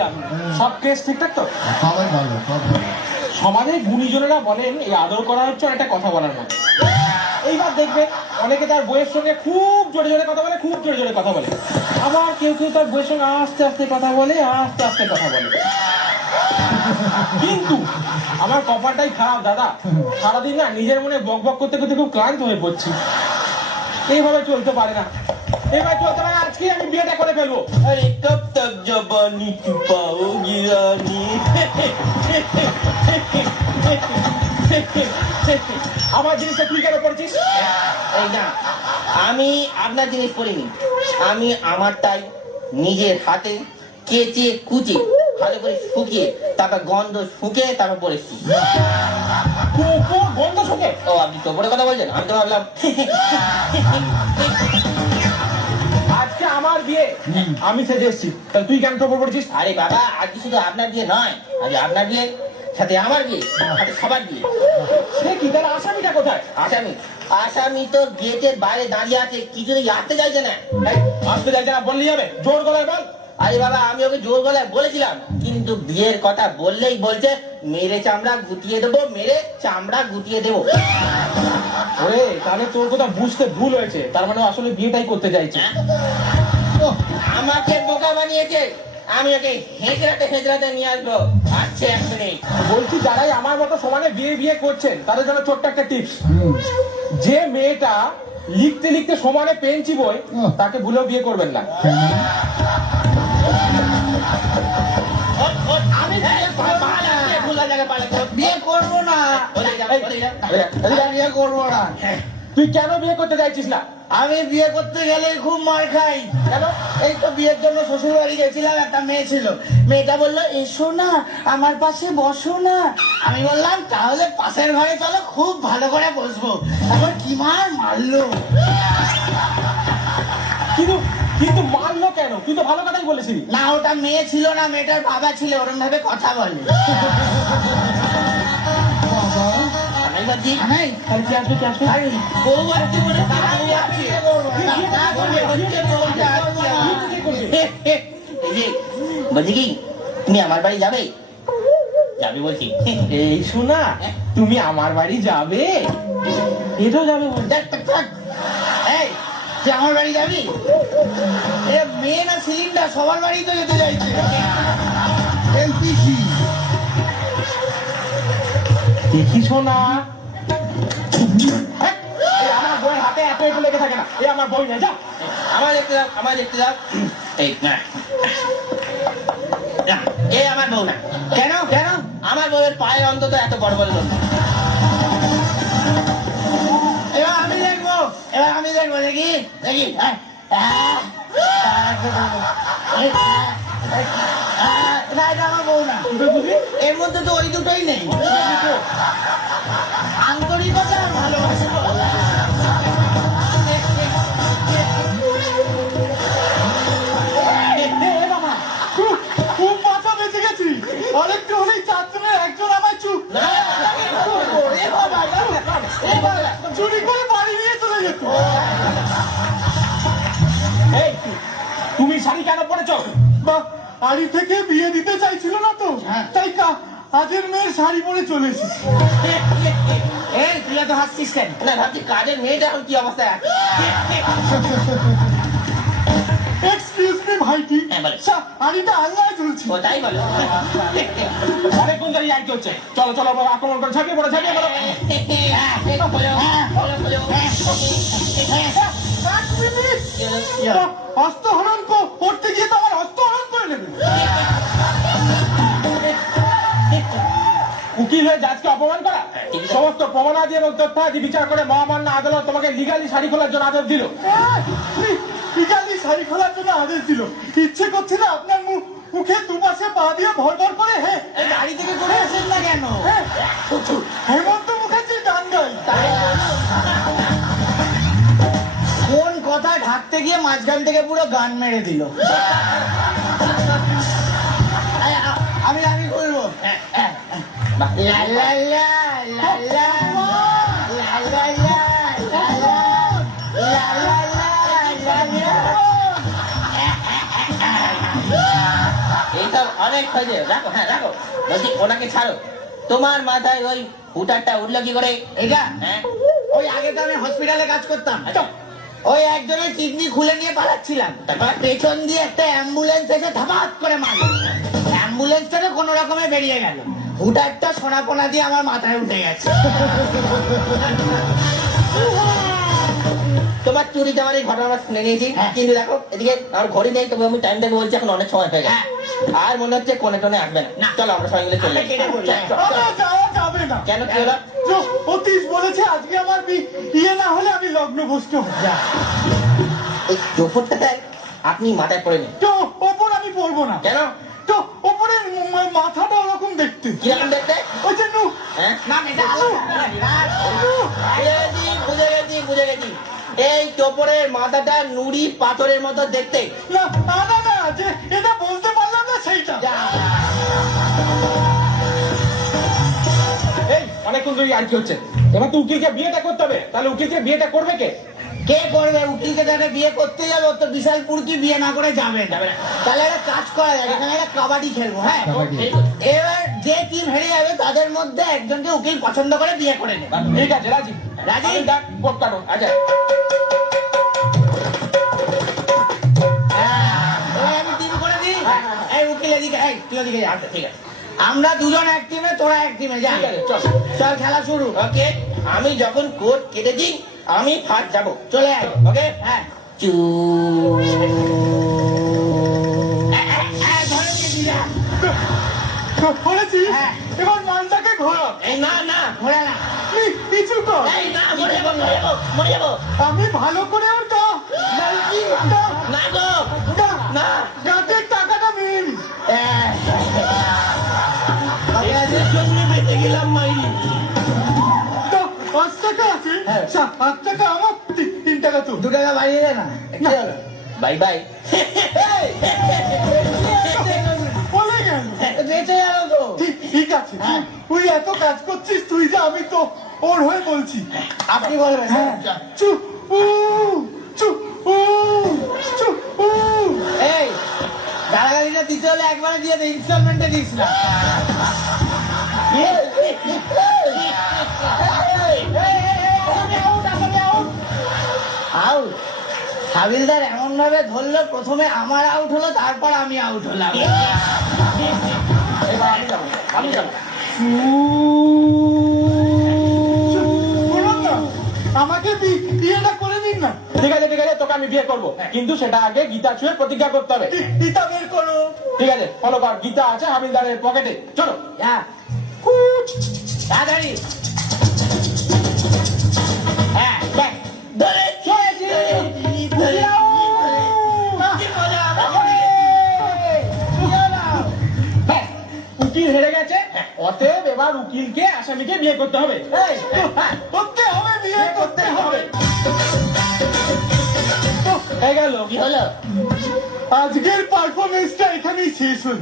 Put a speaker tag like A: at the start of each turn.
A: এলাম সব কেস ঠিকঠাক তো?
B: সবাই ভালো সব ভালো।
A: সমাজে গুণীজনেরা বলেন এই আদর করা হচ্ছে একটা কথা বলার মতো। এইবার দেখবে অনেকে তার বইয়ের সঙ্গে খুব জোরে জোরে কথা বলে খুব জোরে জোরে কথা বলে। আবার কেউ কেউ তার বইয়ের সঙ্গে আস্তে আস্তে কথা বলে আস্তে আস্তে কথা বলে। কিন্তু আমার কপালটাই খারাপ দাদা। সারাদিন না নিজের মনে বক বক করতে করতে খুব ক্লান্ত হয়ে পড়ছি। এইভাবে চলতে পারে না। এবার তো তোমায় আজকে আমি বিয়েটা করে ফেলব।
C: আরে কব তক জবানি কি পাওগি রানি?
A: আমার জিনিসটা তুই কেন করছিস
C: এই না আমি আপনার জিনিস পড়িনি। আমি আমারটাই নিজের হাতে কেচে কুচে ভালো করে শুকিয়ে তারপর গন্ধ শুকে তারপর পরেছি
A: গন্ধ শুকে?
C: ও আপনি তো কথা বলছেন? আমি তো ভাবলাম
A: আমার বিয়ে। আমি সেজে এসছি। তাহলে তুই কেন টোপর পড়ছিস?
C: আরে বাবা আজকে শুধু আপনার বিয়ে নয়। আজ আপনার বিয়ে সাথে আমার বিয়ে সাথে সবার বিয়ে।
A: সে কি? তার আসামিটা কোথায়?
C: আসামি। আসামি তো গেটের বাইরে দাঁড়িয়ে আছে। কিছুতেই আসতে চাইছে না?
A: আসতে যাচ্ছে না বললেই হবে। জোর গলায় বল।
C: আরে বাবা আমি ওকে জোর গলায় বলেছিলাম। কিন্তু বিয়ের কথা বললেই বলছে মেরে চামড়া গুটিয়ে দেবো মেরে চামড়া গুটিয়ে দেবো।
A: ওরে তাহলে তোর কথা বুঝতে ভুল হয়েছে। তার মানে আসলে বিয়েটাই করতে চাইছে।
C: হ্যাঁ? আমাকে বোকা বানিয়েছে আমি ওকে হেঁচড়াতে হেঁচড়াতে নিয়ে আসব আসছে মিনিট
A: বলছি যারাই আমার মতো সমানে বিয়ে বিয়ে করছেন তাদের জন্য ছোট্ট একটা টিপস যে মেয়েটা লিখতে লিখতে সমানে পেন চিবোয় তাকে ভুলেও বিয়ে করবেন না
C: করব
D: বিয়ে করব না
A: তুই কেন বিয়ে করতে চাইছিস না?
D: আমি বিয়ে করতে গেলে খুব মার খাই।
A: কেন?
D: এই তো বিয়ের জন্য শ্বশুর বাড়ি গেছিলাম একটা মেয়ে ছিল। মেয়েটা বলল এসো না আমার পাশে বসো না। আমি বললাম তাহলে পাশের ঘরে চলো খুব ভালো করে বসবো। এখন কি মার মারলো?
A: কিন্তু কিন্তু মারলো কেন? তুই তো ভালো কথাই বলেছিলি।
D: না ওটা মেয়ে ছিল না মেয়েটার বাবা ছিল ওরম ভাবে কথা বলে।
B: বাবা।
C: বলছি কি, তুমি আমার বাড়ি যাবে? যাবে বলছি।
A: এই শোনা, তুমি আমার বাড়ি যাবে? এটাও যাবে
D: আমার বাড়ি যাবি? এ মেয়ে না সিলিন্ডার সবার বাড়ি তো যেতে চাইছে।
A: দেখি শোনা। হাতে লেগে থাকে না আমার বই না যা
C: আমার দেখতে দাও আমার দেখতে দাও এই না না, আমার বউ না কেন কেন আমার বউয়ের পায়ের অন্তত এত বড় বড় লোক
D: এবার আমি দেখব এবার আমি দেখব দেখি দেখি না এটা আমার বউ না এর মধ্যে তো ওই দুটোই নেই আন্তরিকতা
A: শাড়ি কেন পরেছো
E: বা বাড়ি থেকে বিয়ে দিতে চাইছিল না তো তাই কা আজের মেয়ের শাড়ি পরে চলে এসেছি
D: এই তুই তো হাসছিস কেন
C: না ভাবছি কাজের মেয়েটা এখন কি অবস্থায় আছে
E: এক্সকিউজ মি ভাইটি
C: হ্যাঁ,
E: আল্লাহ ঝুলছে
C: ও তাই বলো
A: অনেকক্ষণ ধরে আর কি চলো চলো বাবা আক্রমণ করে পড়ো পড়ো
E: করতে গিয়ে তো আমার হস্তহরণ করে নেবে।
A: উকিল হয়ে জাজকে অপমান করা? সমস্ত প্রমাণাদি এবং তথ্যাদি বিচার করে মহামান্য আদালত তোমাকে লিগালি শাড়ি খোলার জন্য আদেশ দিল।
E: পিজালি শাড়ি খোলার জন্য আদেশ দিল। ইচ্ছে করছে না আপনার মুখ মুখে দুপাশে পা দিয়ে ভর ভর করে হ্যাঁ?
D: গাড়ি থেকে করে আসেন না কেন?
E: হ্যাঁ? হেমন্ত মুখার্জির গান গাই।
D: হাঁটতে গিয়ে মাঝখান থেকে পুরো গান মেরে দিল আমি আমি করব লা লা লা
C: অনেক খোঁজে রাখো হ্যাঁ রাখো বলছি ওনাকে ছাড়ো তোমার মাথায় ওই হুটারটা উঠল কি করে
D: এটা
C: হ্যাঁ
D: ওই আগে তো আমি হসপিটালে কাজ করতাম ওই একজনের কিডনি খুলে নিয়ে পালাচ্ছিলাম। তারপর পেছন দিয়ে একটা অ্যাম্বুলেন্স এসে ধাপাত করে মারলো। অ্যাম্বুলেন্সটা তো কোনো রকমে বেরিয়ে গেল। হুটারটা সোনাপোনা দিয়ে আমার মাথায় উঠে গেছে।
C: তোমার চুরি যাওয়ার এই ঘটনা শুনে নিয়েছি।
D: হ্যাঁ।
C: কিন্তু দেখো এদিকে আমার ঘড়ি নেই তবে আমি টাইম দেখে বলছি এখন অনেক সময় হয়ে গেছে।
D: হ্যাঁ।
C: আর মনে হচ্ছে কোনে টোনে আসবে না। চলো আমরা সবাই মিলে চলে। কেন কি হলো?
E: অতীশ বলেছে আজকে আমার ইয়ে না হলে আমি লগ্ন বসতে হবে
C: এই দেখ আপনি মাথায় পড়ে নিন
E: তো ওপর আমি পড়ব না।
C: কেন?
E: তো ওপরের মাথাটা ওরকম দেখতে।
C: কীরকম দেখতে?
E: ওই নু
C: হ্যাঁ?
D: না এটা
C: বুঝে গেছি বুঝে গেছি এই চোপড়ের মাথাটা নুড়ি পাথরের মতো দেখতে।
E: না না না এটা বলতে পারলাম না সেইটা।
A: অনেকক্ষণ ধরে আর কি হচ্ছে? এবার তো উকিলকে বিয়েটা করতে হবে। তাহলে উকিলকে বিয়েটা করবে কে?
D: কে করবে? উকিলকে যারা বিয়ে করতে যাবে। তো বিশাল পুরকি বিয়ে না করে যাবে
C: না।
D: তাহলে একটা কাজ করা যায় এখানে একটা কাবাডি খেলব হ্যাঁ? এবার যে টিম হেরে যাবে তাদের মধ্যে একজনকে উকিল পছন্দ করে বিয়ে করে নেবে।
A: ঠিক আছে রাজি।
D: রাজি?
A: ডাক কোট আচ্ছা।
D: হ্যাঁ, আমি টিম করে দিই। এই উকিল এদিকে এই তুই ওদিকে
C: আচ্ছা ঠিক আছে।
D: আমরা দুজন এক টিমে তোরা এক টিমে যা
A: চল।
D: চল খেলা শুরু।
C: ওকে। আমি যখন কোট কেটেছি আমি ফার্স্ট যাব।
D: চলে আয়
C: ওকে?
D: হ্যাঁ।
C: চু।
D: হ্যাঁ।
E: এবার মালটাকে ঘোরা।
C: এই না না
D: ঘোরা না।
E: নি- কর।
C: এই না মরে যাব মরে যাব মরে যাব।
E: আমি ভালো করে গা
C: না গা।
E: পাঁচ টাকা আছে। পাঁচ টাকা আমার তিন টাকা তো।
D: দু টাকা বাড়িয়ে না।
C: Bye bye.
E: বলে গেল
D: বেঁচে গেল তো।
E: ঠিক ঠিক আছে। তুই এত কাজ করছিস তুই যা আমি তো ওর হয়ে বলছি।
D: আপনি বলবেন হ্যাঁ।
E: চু উ চু উ চু উ।
D: এই গালাগালিটা দিতে হলে একবারে দিয়ে দে ইনস্টলমেন্টে দিস না। হাবিলদার এমন ভাবে ধরলো প্রথমে আমার আউট হলো তারপর আমি আউট হলাম।
E: আমাকে বিয়েটা করে দিন না।
A: ঠিক আছে ঠিক আছে তোকে আমি বিয়ে করব। কিন্তু সেটা আগে গীতা ছুঁয়ে প্রতিজ্ঞা করতে হবে।
E: ইটা বের করো।
A: ঠিক আছে ফলো কর গীতা আছে হাবিলদারের পকেটে চলো।
D: যা তাড়াতাড়ি।
A: উকিল হেরে গেছে। অতএব এবার উকিলকে আসামিকে বিয়ে করতে হবে।
E: করতে হবে বিয়ে করতে হবে।
A: হয়ে গেল।
C: কি হলো?
E: আজকের পারফরমেন্সটা এখানেই শেষ হল।